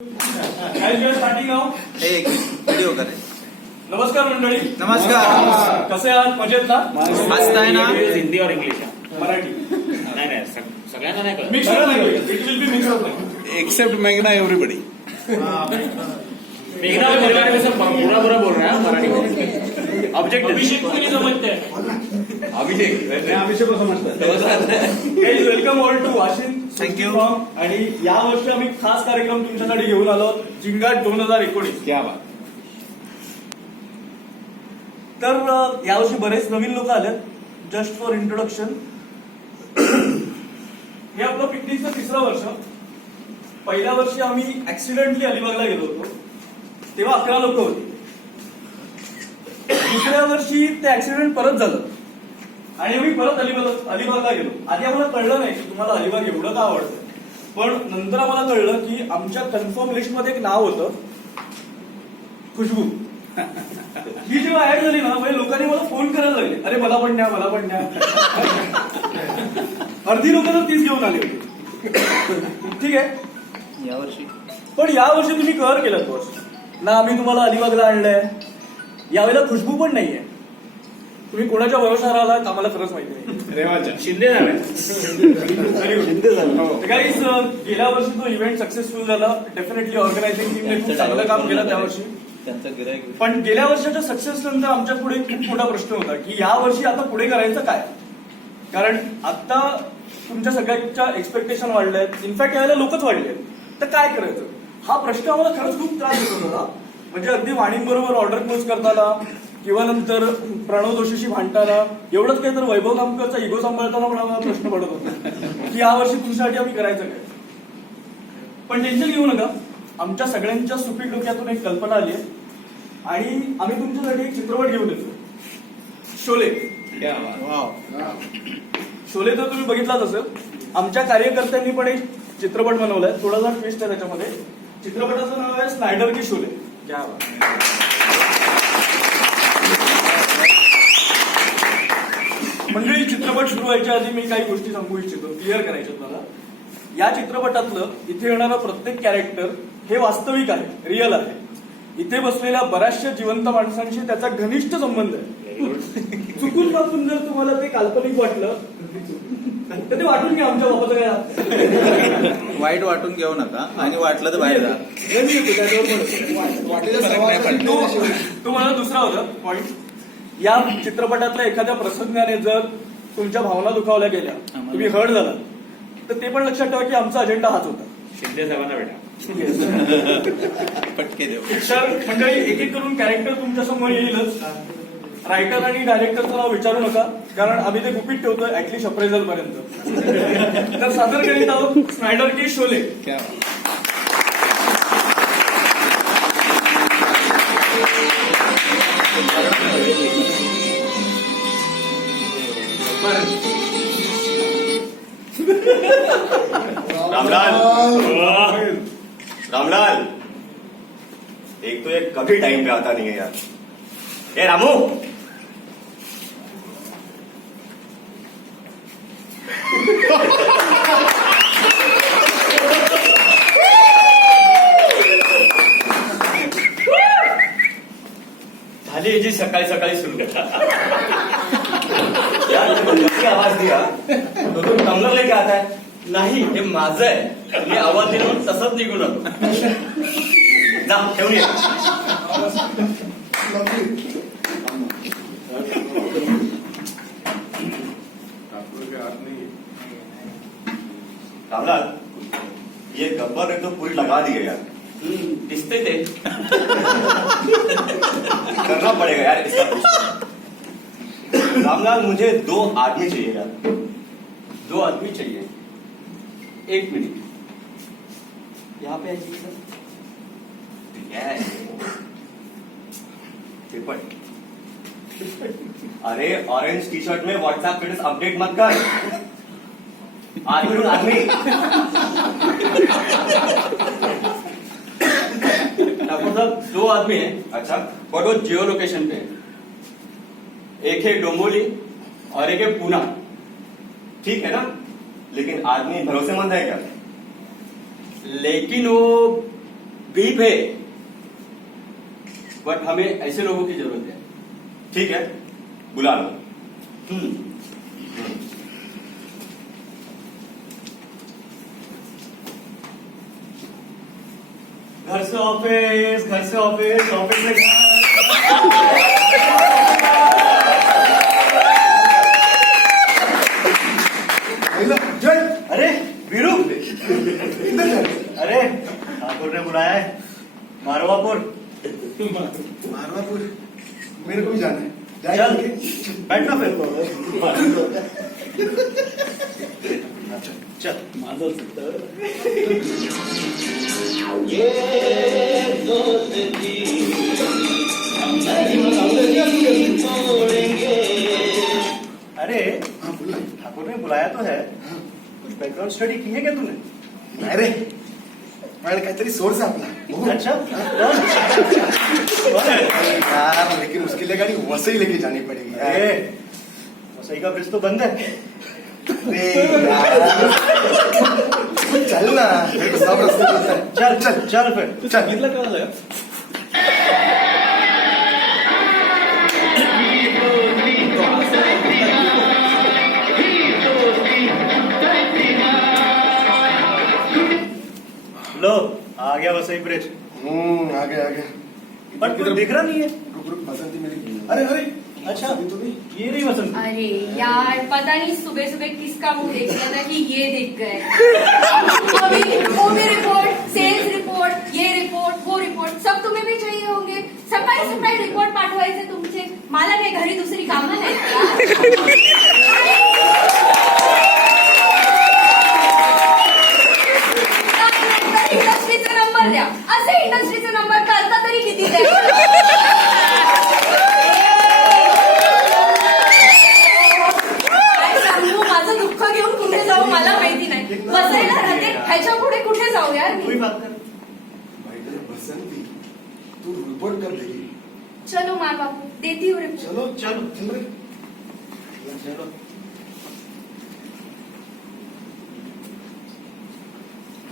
Starting नाव एक video करे. नमस्कार मंडळी. नमस्कार. कसे आहात? मजेत ना? मस्त आहे ना. हिंदी और इंग्लिश मराठी नाही सगळ्यांना नाही कळत. Mix language. It will be mix of language. Accept मेघना एवरीबडी. मेघना में बोल रहा है, सब बुरा बुरा बोल रहा है मराठी में. ऑब्जेक्ट अभिषेक को नहीं समझते हैं. अभिषेक समजतात. Guys welcome all to washing. Thank you. आणि या वर्षी आम्ही खास कार्यक्रम तुमच्यासाठी घेऊन आलो. जिंगाट 2019. क्या बात. तर यावर्षी बरेच नवीन लोक आलेत. जस्ट फॉर इंट्रोडक्शन, हे आपलं पिकनिकचं 3रं वर्ष. पहिल्या वर्षी आम्ही ऍक्सिडेंटली अलिबागला गेलो होतो, तेव्हा 11 लोक होती. दुसऱ्या वर्षी ते ऍक्सिडेंट परत झालं आणि आम्ही परत अलिबागला गेलो. आधी आम्हाला कळलं नाही की तुम्हाला अलिबाग एवढं का आवडतं, पण नंतर आम्हाला कळलं की आमच्या कन्फर्म लिस्टमध्ये एक नाव होतं, खुशबू. ही जेव्हा ऍड झाली ना, म्हणजे लोकांनी मला फोन करायला लागले, अरे मला पण द्या, मला पण द्या. अर्धी लोक तर तीच घेऊन आली होती. ठीक आहे. यावर्षी पण यावर्षी तुम्ही कव्हर केलं वर्ष ना. आम्ही तुम्हाला अलिबागला आणलंय. यावेळेला खुशबू पण नाहीये. तुम्ही कोणाच्या भरोशावर आलात आम्हाला खरंच माहिती नाही. रेवाच्या शिंदे नाव आहे. गाईज, गेल्या वर्षी तो इव्हेंट सक्सेसफुल झाला. डेफिनेटली ऑर्गनायझिंग टीमने खूप चांगलं काम केलं त्या वर्षी. त्यांचं गिराईक. पण गेल्या वर्षाच्या सक्सेस नंतर आमच्या पुढे खूप मोठा प्रश्न होता की या वर्षी आता पुढे करायचं काय. कारण आता तुमच्या सगळ्यांच्या एक्सपेक्टेशन वाढल्या आहेत. इनफॅक्ट यावेळेला लोकच वाढले आहेत. तर काय करायचं हा प्रश्न आम्हाला खरंच खूप त्रास देत होता. म्हणजे अगदी वाणींबरोबर ऑर्डर क्लोज करताना किंवा नंतर प्रणव जोशीशी भांडताना, एवढंच काय तर वैभव कामकरचा इगो सांभाळताना पण आम्हाला प्रश्न पडत होता की यावर्षी तुमच्यासाठी आम्ही करायचं काय. पण टेन्शन घेऊ नका, आमच्या सगळ्यांच्या सुपीक डोक्यातून एक कल्पना आली आहे आणि आम्ही तुमच्यासाठी एक चित्रपट घेऊन येतो, शोले. क्या बात. वाव. शोले तर तुम्ही बघितलाच असेल. आमच्या कार्यकर्त्यांनी पण एक चित्रपट बनवलाय. थोडासा ट्विस्ट आहे त्याच्यामध्ये. चित्रपटाचं नाव आहे स्नायडर की शोले. क्या बात. मंडळी, चित्रपट सुरू व्हायच्या आधी मी काही गोष्टी सांगू इच्छितो, क्लिअर करायच्या मला. या चित्रपटातलं इथे येणारं प्रत्येक कॅरेक्टर हे वास्तविक आहे, रिअल आहे. इथे बसलेल्या बऱ्याचशा जिवंत माणसांशी त्याचा घनिष्ठ संबंध आहे. चुकून पासून जर तुम्हाला ते काल्पनिक वाटलं तर ते वाटून घ्या, आमच्या बाबाचं काय. वाईट वाटून घेऊ नका आणि वाटलं तर बाहेर जा. तुम्हाला दुसरा होता पॉइंट. या चित्रपटातल्या एखाद्या प्रसंगाने जर तुमच्या भावना दुखावल्या गेल्या, तुम्ही हर्ट झाला, तर ते पण लक्षात ठेवा की आमचा अजेंडा हाच होता. शिंदे साहेबांना भेटा. पटके देऊ. तर मंडळी, एक एक करून कॅरेक्टर तुमच्या समोर येईलच. रायटर आणि डायरेक्टरचं नाव विचारू नका, कारण आम्ही ते गुपित ठेवतोय ऍटलिस्ट अप्रेझल पर्यंत. तर सादर करीत आहोत स्नायडर की शोले. क्या बात. रामलाल, रामलाल, एक तो ये कभी टाइम पे आता नहीं है यार. ए रामू, झाली जी सकाळी सकाळी सुरू. यार कभी आवाज दिया तो तुम टम्बलर लेके आता है. नाही, हे माझं आहे. मी आवाज दिला म्हणून तसंच निघून आलो. जा ठेवून ये. रामलाल, ये गब्बर ने तो पूरी लगा दी है यार. दिसते ते. करना पड़ेगा यार इसका कुछ. रामलाल, मुझे 2 आदमी चाहिए यार. 2 आदमी चाहिए. 1 मिनिट, यहाँ पे आइए सर. चिपट. अरे ऑरेंज टी शर्ट में व्हाट्सएप स्टेटस अपडेट मत कर. आदमी आदमी. ठाकुर साहब, 2 आदमी हैं. अच्छा, और वो जियो लोकेशन पे है. एक है डोंबोली और एक है पूना. ठीक है ना, लेकिन आदमी भरोसेमंद है क्या? लेकिन वो बीप है, बट हमें ऐसे लोगों की जरूरत है। ठीक है, बुला लो। घर से ऑफिस, घर से ऑफिस, ऑफिस से घर। अरे वीरू, अरे ठाकुर ने बुलाया है मारवापुर। मारवापुर मेरे को भी जाना है। चल बैठना फिर। चल अरे हाँ बोला। ठाकुर ने बुलाया तो है, कुछ बैकग्राउंड स्टडी की है क्या तूने? अरे माझ्याकडे काहीतरी सोर्स आहे आपला बघू। अच्छा कौन है? यार लेकिन उसके लिए गाड़ी वसई लेके जानी पड़ेगी यार। अरे वसई का ब्रिज तो बंद है। अरे यार चल ना, मेरे को सब रास्ते पता है। चल चल चल फिर तू सांगितलं का मला? लो आ गया वसई ब्रिज। आ गया आ गया। बट कुछ दिख रहा नहीं है। रुक रुक, बसंती मेरी। अरे अरे अच्छा अभी तो नहीं। ये नहीं वसंत। अरे यार पता नहीं सुबह सुबह किसका मुंह देख लिया था कि ये दिख गए। अभी ओबी रिपोर्ट, सेल्स रिपोर्ट, ये रिपोर्ट, वो रिपोर्ट सब तुम्हें भी चाहिए होंगे। सकाळी सकाळी रिपोर्ट पाठवायचे तुमचे। मला काही घरी दुसरी कामं नाहीत का? इंडस्ट्रीचा नंबर द्या। असे इंडस्ट्रीचा नंबर करता तरी किती द्यायचा? काय सांगू, माझं दुःख घेऊन कुठे जाऊ मला माहिती नाही। बसायला राहते, ह्याच्या पुढे कुठे जाऊ यार तू ही मी? बात कर। भाई तेरे बसंती तू रिपोर्ट कर देगी। चलो माँ बापू देती हूँ रिपोर्ट। चलो चलो चल रे। चलो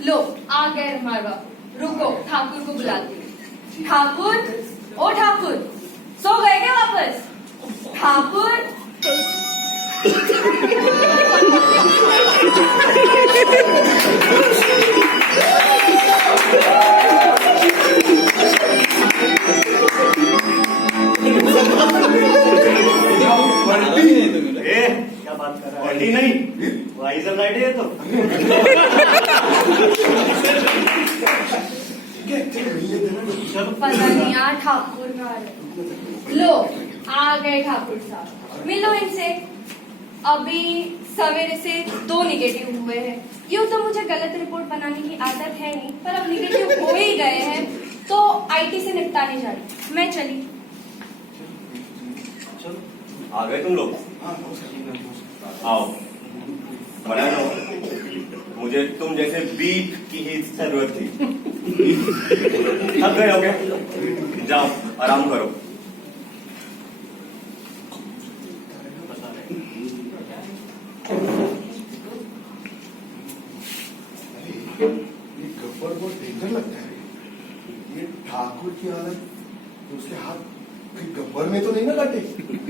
लो आ गए माँ बापू। रुको ठाकुर को बुलाती हूँ। ठाकुर, ओ ठाकुर, सो गए क्या वापस? ठाकुर ए क्या बात कर रहा है? बंटी नहीं, वाइजर लाइट है ये तो। ठीक है चल मिलने देना ना। चलो पता नहीं यार ठाकुर ना रहे। लो आ गए ठाकुर साहब, मिलो इनसे। अभी सवेरे से 2 निगेटिव हुए हैं। यूं तो मुझे गलत रिपोर्ट बनाने की आदत है नहीं, पर अब निगेटिव हो ही गए हैं तो आईटी से निपटाने जा रही। मैं चली। चलो आ गए तुम लोग। हाँ नमस्कार। आओ बना लो, मुझे तुम जैसे बीप की ही जरूरत थी। थक गए हो क्या? जाओ आराम करो। ये गब्बर बहुत डेंजर लगता है। ये ठाकुर की हालत, तो उसके हाथ कहीं गब्बर में तो नहीं ना काटे?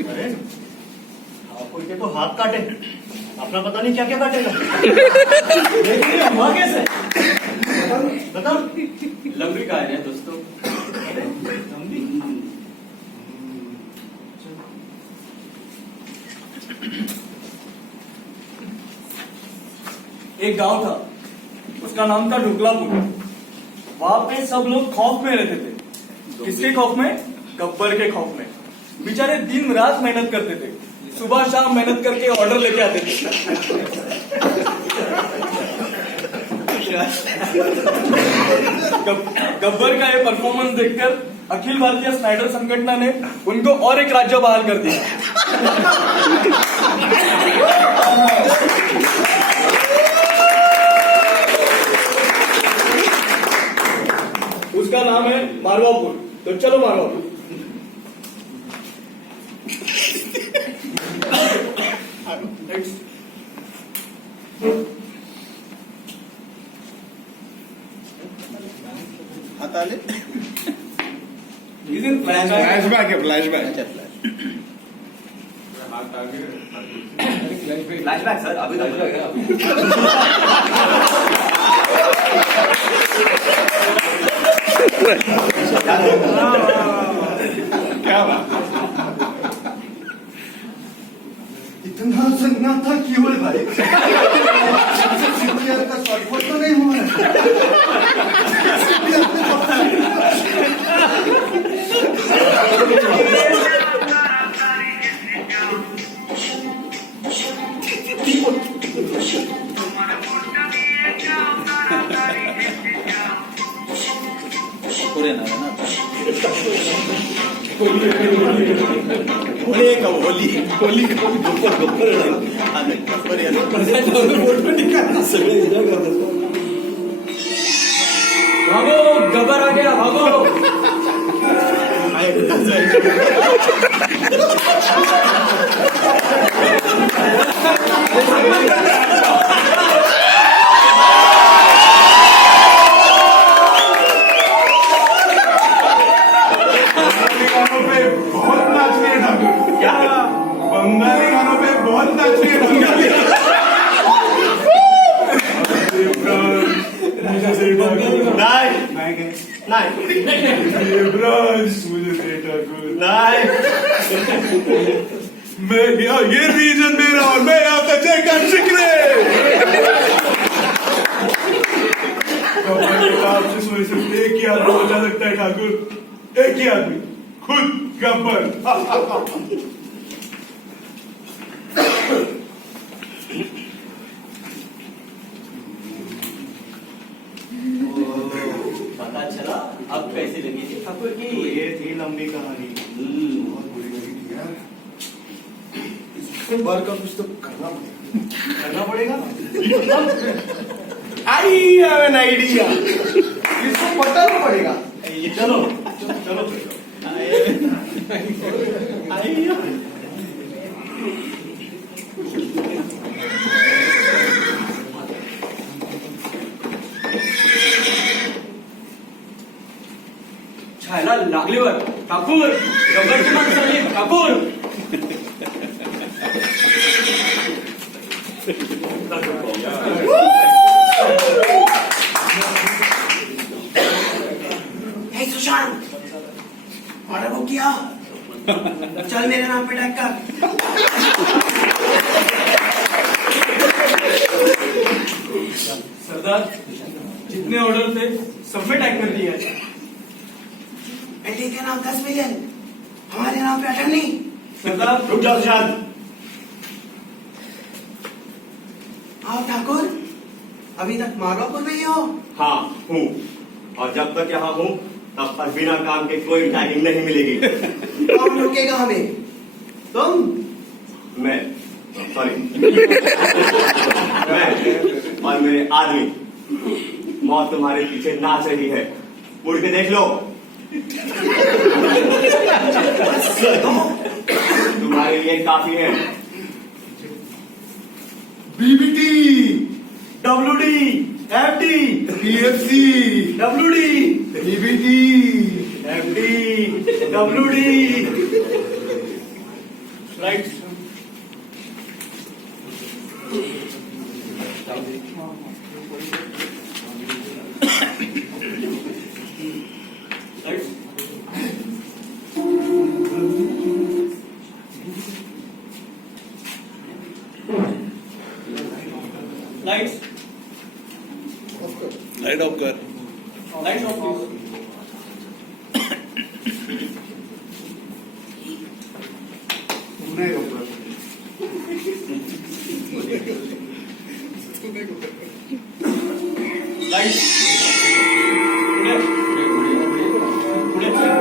अरे आपको के तो हाथ काटे, अपना पता नहीं क्या क्या काटेगा। लेकिन ये हुआ कैसे? बता। लंबी कहानी है दोस्तों। लंबी। एक गांव था, उसका नाम था ढुकलापुर। वहां पे सब लोग खौफ में रहते थे। किसके खौफ में? गब्बर के खौफ में। बेचारे दिन रात मेहनत करते थे, सुबह शाम मेहनत करके ऑर्डर लेके आते थे। गब्बर का ये परफॉर्मेंस देखकर अखिल भारतीय स्नाइडर संगठन ने उनको और एक राज्य बहाल कर दिया। उसका नाम है मारवापुर। तो चलो मारवापुर। आता आले He's in flashback. फ्लॅशबॅक आहे फ्लॅशबॅक. अच्छा, flash. फ्लैशबैक सर अभी तक क्या बात. इतना सन्नाटा केवल भाई CPR का शॉर्टकट तो नहीं हुआ है कोरियन आहे ना होळी का होली होली हा नाही कोरियन भागो गबर आ गया भागो. गानों पे बहुत नाचने ठाकुर. क्या बंगाली गानों पे बहुत नाचने ठाकुर. मुझे से ठाकुर नहीं नहीं नहीं देवराज मुझे से ठाकुर नहीं मैं यहाँ ये रीजन मेरा और मैं यहाँ का जयकार शिकरे आपसे सिर्फ एक ही आदमी बचा सकता है ठाकुर. एक ही आदमी खुद गब्बर. पता चला अब कैसी लगी थी ठाकुर की. ये थी लंबी कहानी. बहुत बुरी लगी थी यार. इसके बार का कुछ तो करना पड़ेगा. I have an idea. इसको बताना पड़ेगा. ये चलो चलो छायला लागलीवर ठाकूर गब्बरची माणसं आली ठाकूर. सुशांत ऑर्डर बुक किया. चल मेरे नाम पे टैग कर. सरदार जितने ऑर्डर थे सब में टैग कर दिया है. बेटे के नाम 10 मिलियन, हमारे नाम पे अटर्नी. सरदार रुक जाओ सुशांत. आओ ठाकुर, अभी तक मालवापुर में ही हो. हाँ हूँ और जब तक यहाँ हूँ तब तक बिना काम के कोई टैगिंग नहीं मिलेगी. कौन रोकेगा हमें? तुम. मैं सॉरी मैं और मेरे आदमी मौत तुम्हारे पीछे नाच रही है. मुड़ के देख लो. तुम्हारे लिए काफी है. BBT, WD, FD, PFC, WD, BBT. FD, WD. Right. Lights light off कर. Lights off please. नहीं होगा. लाइट्स पुढे पुढे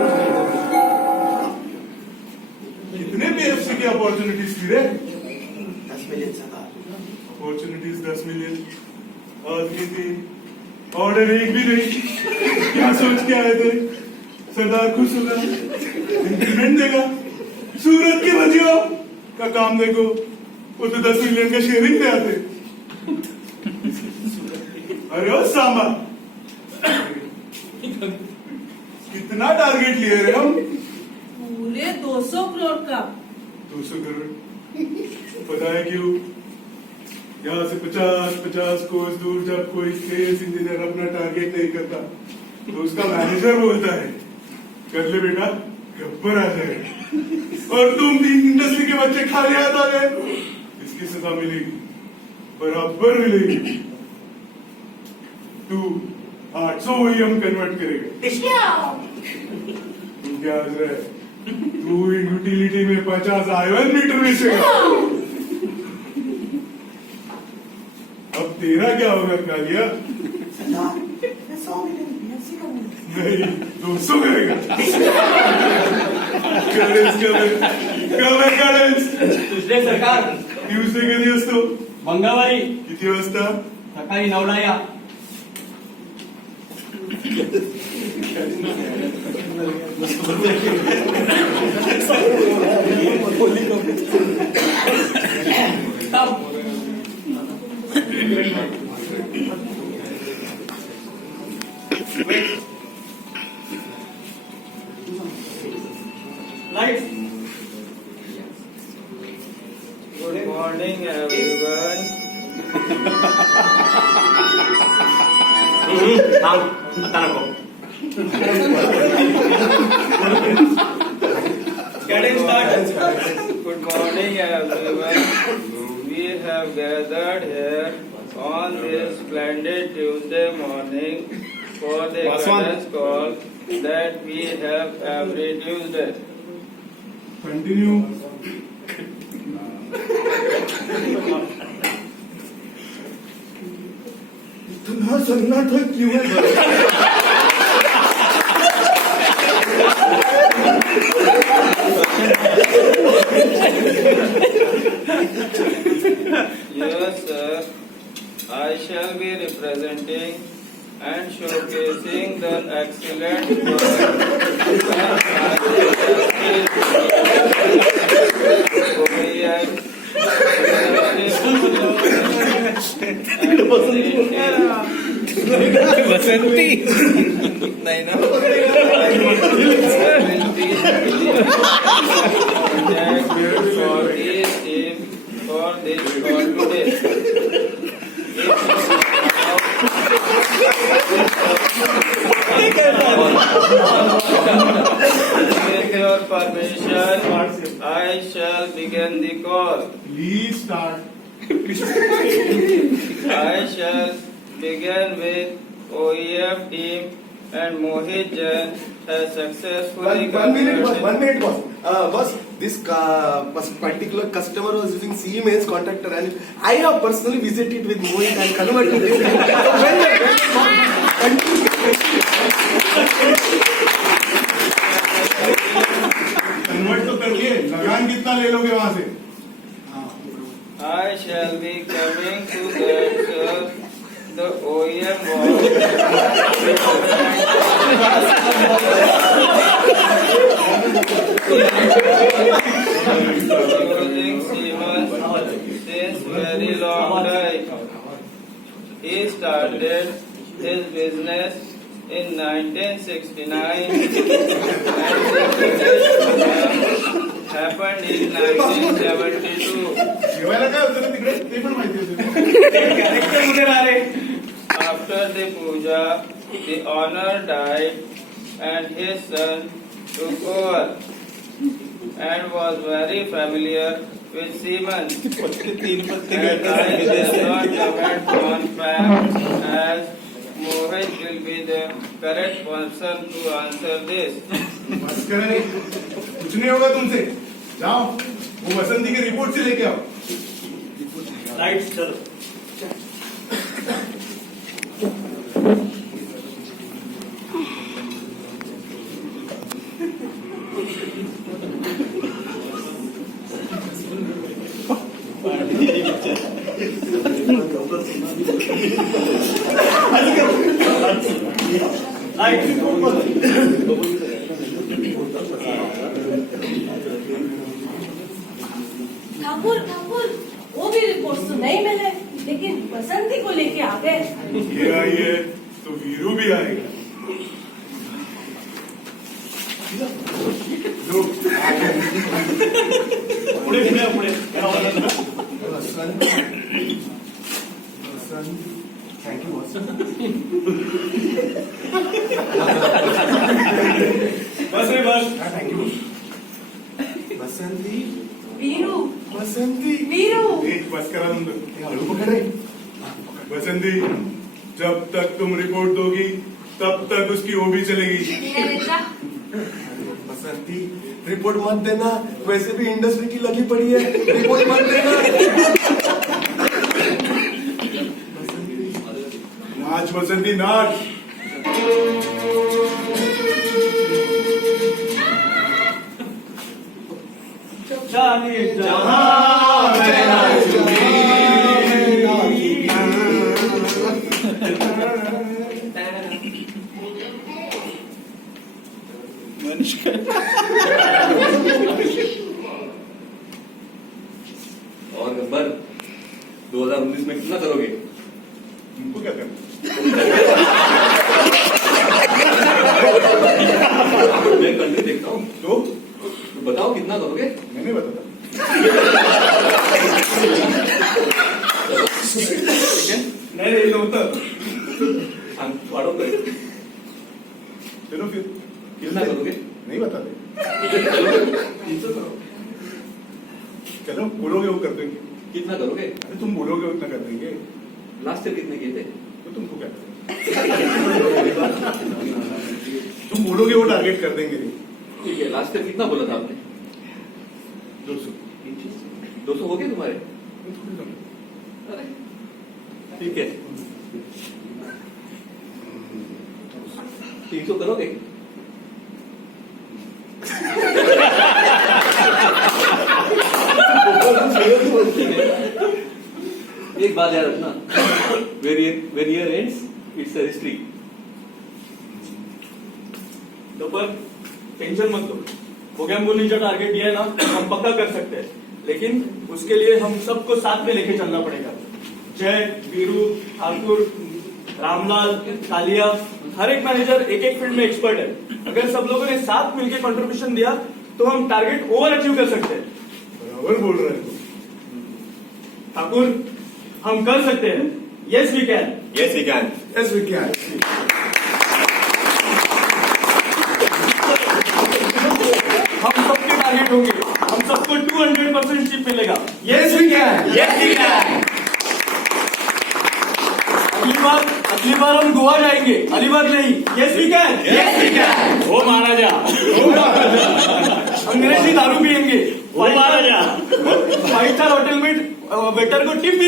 कितने PFC की अपॉर्चुनिटीज थी रे. 10 मिलियन सरदार. अपॉर्चुनिटीज 10 मिलियन आदमी थे. ऑर्डर एक भी नहीं. क्या सोच के आए थे. सरदार खुश होगा, इंक्रीमेंट देगा. सूरत के भजिया का काम देखो, वो तो 10 मिलियन का शेयरिंग पे आते. अरे ओ सांबा कितना टारगेट लिए रे हम? पूरे 200 करोड़ का। 200 करोड़। पता है क्यों? यहाँ से 50 कोस दूर जब कोई सेल्स इंजीनियर अपना टारगेट नहीं करता तो उसका मैनेजर बोलता है कर ले बेटा, गब्बर आ जाए। और तुम भी इंडस्ट्री के बच्चे खाली हाथ आ गए, इसकी सजा मिलेगी, बराबर मिलेगी। तू 800 OEM कन्वर्ट करेगा। तू क्या हंस रहा है? तू यूटिलिटी में 50 आयरन मीटर बेचेगा। अब तेरा क्या होगा कालिया? सरदार, मैं 100 मिलियन BFC करूंगा। नहीं, 200 करेगा। कब है कॉलेज? तुझे सरकार ट्यूसडे कधी असतो? मंगळवारी किती वाजता? सकाळी 9ला या. Good morning, everyone. आता नको. Getting started. Good morning, everyone. We have gathered here on this splendid Tuesday morning for the guidance call that we have every Tuesday. Continue. इतना सन्नाटा क्यों है? Yes, sir. I shall be representing and showcasing the excellent work Basanti नहीं ना for this team for this call today. With your permission, I shall begin the call. Please start. I shall begin with OEF team and Mohit Jain has successfully One minute, boss. converted. Boss, this particular customer was using Siemens contractor, and I have personally visited with Mohit and converted it. Convert तो कर लिए, लगान कितना ले लोगे वहां से? I shall be coming to that, sir. The OEM was using Siemens since very long time. He started his business in 1969 and happened in 1972. जेवायला काय होतं रे तिकडे? ते पण माहिती होतं. After the puja, the owner died and his son took over and was very familiar with Siemens. And I will not comment on facts as Mohit will be the correct person to answer this. बस करें, कुछ नहीं होगा तुमसे. जाओ, वो बसंती के report से लेके आओ. Lights चलो. ठाकुर ठाकुर वो भी रिपोर्ट तो नहीं मिले, लेकिन बसंती को लेके आ गए। ये आई है तो वीरू भी आएगा. पुढे पुढे पुढे वसंत थँक्यू बस रे बस. थँक्यू बसंती वीरू बसंती वीरू एक बस करा तुम लोग. हे हळू पकड रे. बसंती, जब तक तुम रिपोर्ट दोगी तब तक उसकी ओबी चलेगी. जा. बसंती रिपोर्ट मत देना, वैसे भी इंडस्ट्री की लगी पड़ी है, रिपोर्ट मत देना. नाच बसंती नाच. जाने जहां मैं नाचूंगी. और गब्बर 2019 में कितना करोगे? तुमको क्या करना? मैं कंट्री देखता हूँ. तो बताओ कितना करोगे? मैं नहीं बताता. नाही रे नव्हतं. वाढवतोय. चलो फिर कितना करोगे? नहीं बताते. चलो बोलोगे वो कर देंगे. कितना करोगे? अरे तुम बोलोगे उतना कर देंगे. लास्ट ईयर कितने किए थे? तो तुमको क्या करना? तुम बोलोगे वो टारगेट कर देंगे. ठीक है, लास्ट ईयर कितना बोला था आपने? 200. 200 हो गए तुम्हारे? अरे ठीक है. 300 करोगे? एक बात याद रखना, when year ends, it's a history. तो पर टेंशन मत लो. बोगैम्बोनी जो टारगेट दिया है ना हम पक्का कर सकते हैं, लेकिन उसके लिए हम सबको साथ में लेके चलना पड़ेगा. जय, वीरू, ठाकुर, रामलाल, कालिया, हर एक मैनेजर एक एक फील्ड में एक्सपर्ट है. अगर सब लोगों ने साथ मिलकर कंट्रीब्यूशन दिया तो हम टारगेट ओवर अचीव कर सकते हैं. बराबर बोल रहे हैं. ठाकुर, हम कर सकते हैं. Yes we can. Yes, we can. Yes, we can. हम सबके टारगेट होंगे. हम सबको 200% शिप मिलेगा. Yes, we can. Yes, we can. अगली बार हम गोवा जाएंगे. अलीबाग नहीं. Yes we can. Yes, we can. हो महाराजा. अंग्रेजी दारू पियेंगे. 5 स्टार होटल में वेटर को टिप